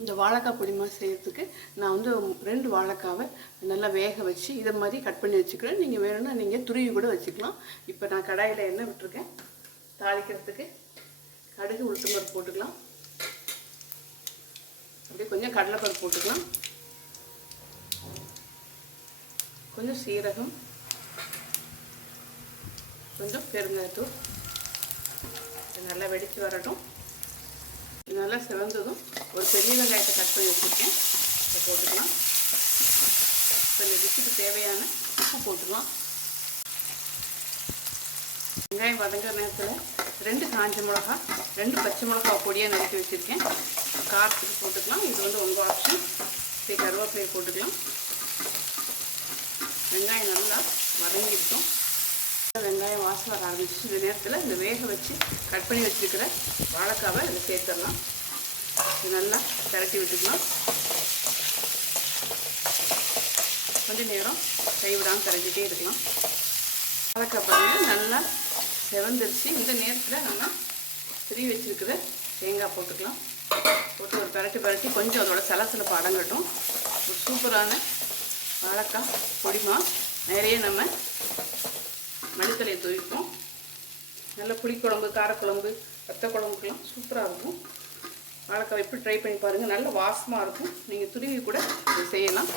இந்த வாழைக்காய் பொடிமா செய்கிறதுக்கு நான் வந்து ரெண்டு வாழைக்காவை நல்லா வேக வச்சு இதை மாதிரி கட் பண்ணி வச்சுக்கிறேன். நீங்கள் வேணும்னா நீங்கள் துருவி கூட வச்சுக்கலாம். இப்போ நான் கடாயில் எண்ணெய் விட்டுருக்கேன். தாளிக்கிறதுக்கு கடுகு உளுத்தம்பருப்பு போட்டுக்கலாம். அப்படியே கொஞ்சம் கடலைப்பருப்பு போட்டுக்கலாம். கொஞ்சம் சீரகம். கொஞ்சம் பெருங்காயத்தூள். நல்லா வெடித்து வரட்டும். நல்லா சிவந்ததும் ஒரு பெரிய வெங்காயத்தை கட் பண்ணி வச்சுருக்கேன். இதை போட்டுக்கலாம். இப்போ இந்த டிஷ்ஷுக்கு தேவையான உப்பு போட்டுக்கலாம். வெங்காயம் வதங்குற நேரத்தில் ரெண்டு காஞ்ச மிளகா ரெண்டு பச்சை மிளகா பொடியாக நறுக்கி வச்சுருக்கேன். காரத்துக்கு போட்டுக்கலாம். இது வந்து உங்கள் ஆப்ஷன் சரி கருவேப்பிலையை போட்டுக்கலாம். வெங்காயம் நல்லா வதங்கிட்டோம் வெங்காயம் வாசம் வர ஆரம்பிச்சு இந்த நேரத்தில் இந்த வேக வச்சு கட் பண்ணி வச்சுருக்கிற வாழைக்காவை இதில் சேர்த்துடலாம். இது நல்லா திரட்டி விட்டுக்கலாம். கொஞ்சம் நேரம் கைவிடாமல் திரட்டிகிட்டே இருக்கலாம். வாழைக்காய் பாருங்கள் நல்லா செவந்துருச்சு. இந்த நேரத்தில் நம்ம திருவி வச்சுருக்கிற தேங்காய் போட்டுக்கலாம். போட்டு ஒரு பரட்டி பரட்டி கொஞ்சம் அதோட சலசலப்பு அடங்கட்டும் ஒரு சூப்பரான வாழைக்காய் பொடிமா. நிறைய நம்ம மல்லித்தலையை துவைப்போம். நல்ல புளிக்குழம்பு காரக்குழம்பு வத்த குழம்புக்கெல்லாம் சூப்பராக இருக்கும். வாழைக்காய் எப்படி ட்ரை பண்ணி பாருங்கள் நல்ல வாசமாக இருக்கும். நீங்கள் துருவி கூட இதை செய்யலாம்.